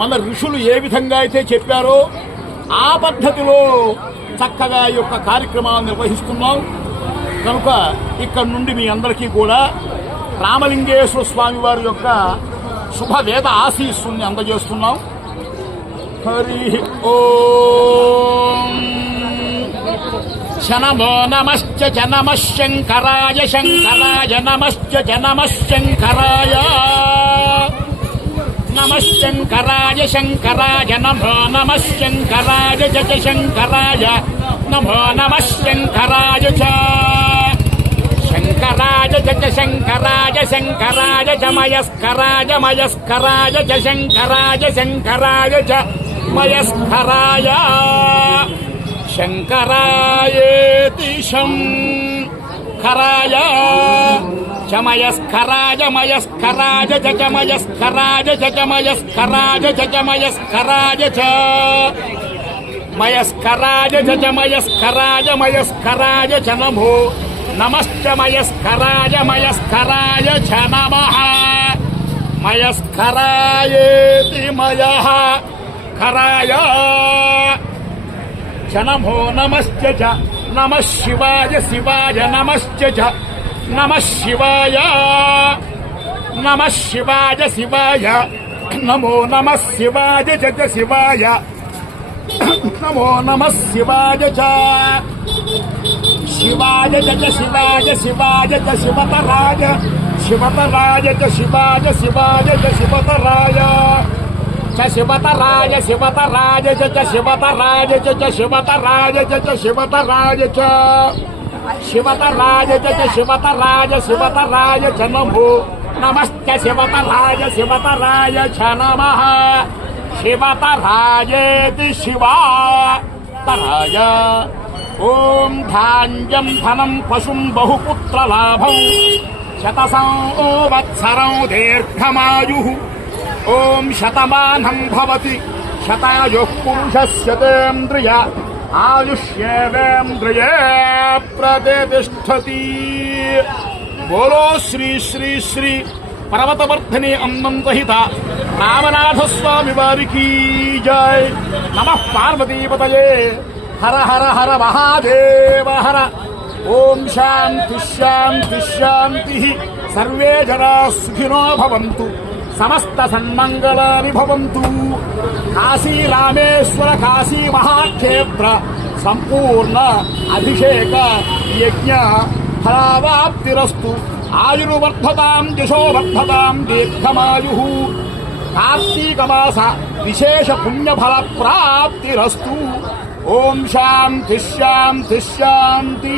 మన ఋషులు ఏ విధంగా అయితే చెప్పారో ఆ పద్ధతిలో చక్కగా ఈ యొక్క కార్యక్రమాలు నిర్వహిస్తున్నాం. కనుక ఇక్కడ నుండి మీ అందరికీ కూడా రామలింగేశ్వర స్వామి వారి యొక్క శుభవేద ఆశీస్సుల్ని అందజేస్తున్నాం. హరి ఓం నమో నమశ్చ నమః శంకరాయ శంకరాయ నమశ్చ నమః శంకరాయ నమః శంకరాయ శంకరాయ నమో నమః శంకరాయ చ శంకరాయ నమో నమః శంకరాయ చ శంకరాయ చ శంకరాయ శంకరాయ చ మయస్కరాయ మయస్కరాయ చ శంకరాయ శంకరాయ చ మయస్కరాయ శంకరాయేతి శంకరాయ చ మయస్కరాయ మయస్కరాయ చ మయస్కరాయ చ మయస్కరాయ చ మయస్కరాయ చ మయస్కరాయ చ మయస్కరాయ మయస్కరాయ చ నమో నమశ్చ మయస్కరాయ మయస్కరాయ చ నమః మయస్కరాయేతి మయః కరాయ చ నమో నమశ్చ చ నమః శివాయ శివాయ నమశ్చ చ నమః శివాయ నమః శివాయ శివాయ నమో నమః శివాయ చ శివాయ నమో నమః శివాయ చ శివాయ చ శివాయ శివాయ చ శివతరాయ శివతరాయ చ శివాయ శివాయ చ శివతరాయ చ శివతరాయ శివతరాయ చ శివతరాయ చ శివతరాయ చ శివతరాయ చ శివతరాయ చ శివతరాయ శివతరాయ చ నమో నమశ్చ శివతరాయ శివతరాయ చ నమః శివతరాయేతి శివతరాయ ఓం ధాన్యం ధనం పశుం బహుపుత్రలాభం శతసంవత్సరం దీర్ఘమాయుః ఓం శతమానం భవతి శతాయుః పురుషస్యేంద్రియ ఆయుష్యేవేంద్రియే ప్రతిష్టతి. బోలో శ్రీ శ్రీ శ్రీ పర్వతవర్ధని అన్నంతహిత రామనాథ స్వామి వారికి జై. నమః పార్వతీపతయే. హర హర హర మహాదేవ హర. ఓం శాంతి శాంతి శాంతి. సర్వే జనా సుఖినో భవంతు. సమస్త సన్మంగళాని భవంతు. కాశీ రామేశ్వర కాశీ మహాక్షేత్ర సంపూర్ణ అభిషేక యజ్ఞ ఫలావాప్తిరస్తు. ఆయుర్వర్ధతాం యశోవర్ధతాం దీర్ఘమాయుః. కార్తీక మాస విశేష పుణ్యఫల ప్రాప్తిరస్తు. ఓం శాంతి శాంతి శాంతి.